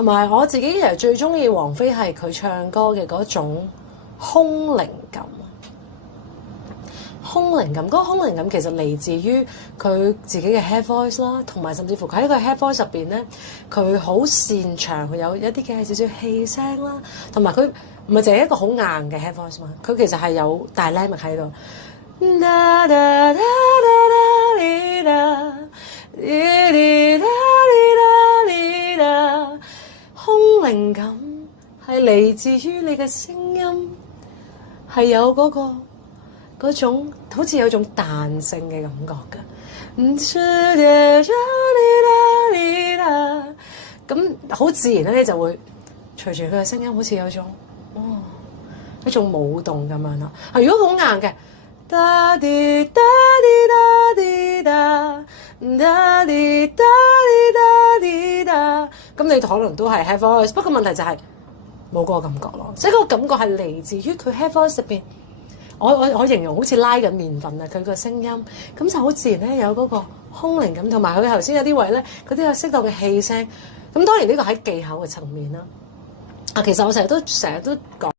同埋我自己其實最中意王菲係佢唱歌嘅嗰種空靈感。空靈感，嗰個空靈感其實嚟自於佢自己嘅 head voice 啦，同埋甚至乎佢喺個 head voice 入邊咧，佢好擅長佢有一啲嘅少少氣聲啦，同埋佢唔係淨係一個好硬嘅 head voice 嘛，佢其實係有大 dynamic 喺度。空靈感係嚟自於你嘅聲音，係有嗰種好似有種彈性嘅感覺㗎。咁好自然咧，你就會隨住佢嘅聲音，好似有種一種舞動咁樣啦。如果好硬嘅，咁你可能都係 head voice， 不過問題就係冇嗰個感覺咯，即係嗰個感覺係嚟自於佢 head voice 入邊。我形容好似拉緊麵粉啊，佢個聲音咁就好自然咧，有嗰個空靈感，同埋佢頭先有啲位咧，佢都有適當嘅氣聲。咁當然呢個喺技巧嘅層面啦。其實我成日都講。